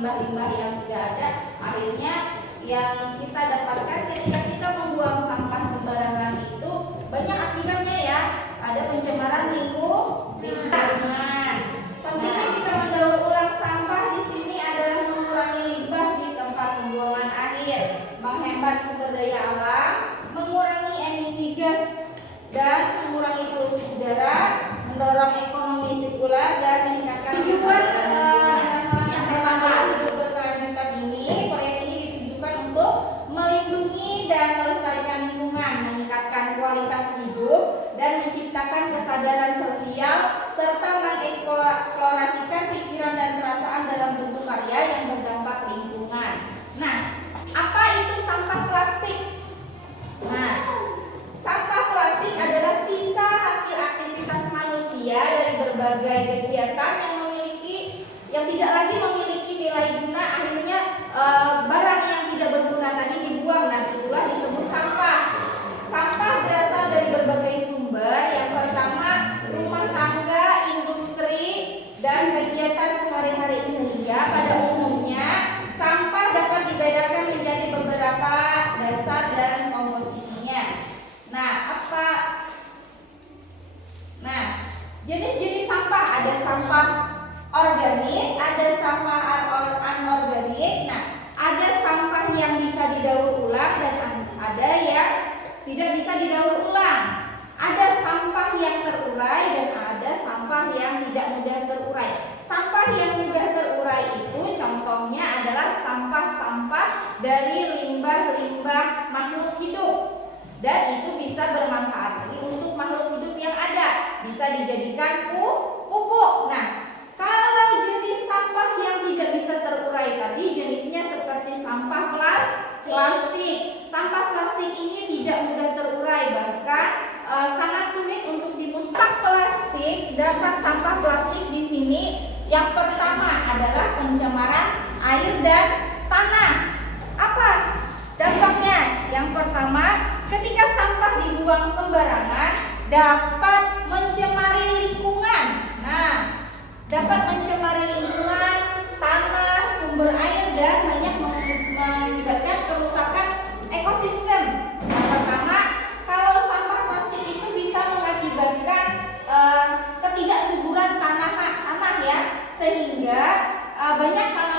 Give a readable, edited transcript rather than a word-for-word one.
limbah-limbah yang sudah ada. Akhirnya yang kita dapatkan ketika kita membuang sampah sembarangan itu banyak akibatnya ya. Ada pencemaran lingkungan. Pentingnya kita mendaur ulang sampah di sini adalah mengurangi limbah di tempat pembuangan akhir, menghemat sumber daya alam, mengurangi emisi gas dan mengurangi polusi udara, mendorong ekonomi sirkular dan meningkatkan tujuan yang tema hidup berkelanjutan ini. Proyek ini ditujukan untuk melindungi dan melestarikan lingkungan, meningkatkan kualitas hidup dan menciptakan kesadaran sosial serta mengeksplorasikan pikiran dan perasaan dalam bentuk karya yang berdampak lingkungan. Nah, apa itu sampah plastik? Nah, sampah plastik adalah sisa hasil aktivitas manusia dari berbagai kegiatan yang tidak lagi memiliki nilai guna, akhirnya barang yang tidak berguna tadi dibuang. Nah, itulah disebut sampah. Sampah berasal dari berbagai sumber. Yang pertama, rumah tangga, industri, dan kegiatan sehari-hari, sehingga pada umumnya sampah dapat dibedakan menjadi beberapa dasar dan komposisinya. Nah, jenis-jenis sampah ada sampah organik, ada sampah anorganik. Nah, ada sampah yang bisa didaur ulang dan ada yang tidak bisa didaur ulang. Ada sampah yang terurai dan ada sampah yang tidak mudah terurai. Sampah yang mudah terurai itu contohnya adalah sampah-sampah dari limbah-limbah makhluk hidup, dan itu bisa bermanfaat untuk makhluk hidup yang ada, bisa dijadikan pupuk. Nah, kalau jenis sampah yang tidak bisa terurai tadi jenisnya seperti sampah plastik. Sampah plastik ini tidak mudah terurai, bahkan sangat sulit untuk dimusnahkan. Sampah plastik di sini yang pertama adalah pencemaran air dan tanah. Apa dampaknya? Yang pertama, ketika sampah dibuang sembarangan dapat mencemari lingkungan. Nah, dapat mencemari lingkungan, tanah, sumber air, dan banyak mengakibatkan kerusakan ekosistem. Yang pertama, kalau sampah plastik itu bisa mengakibatkan ketidaksuburan tanah ya, sehingga banyak hal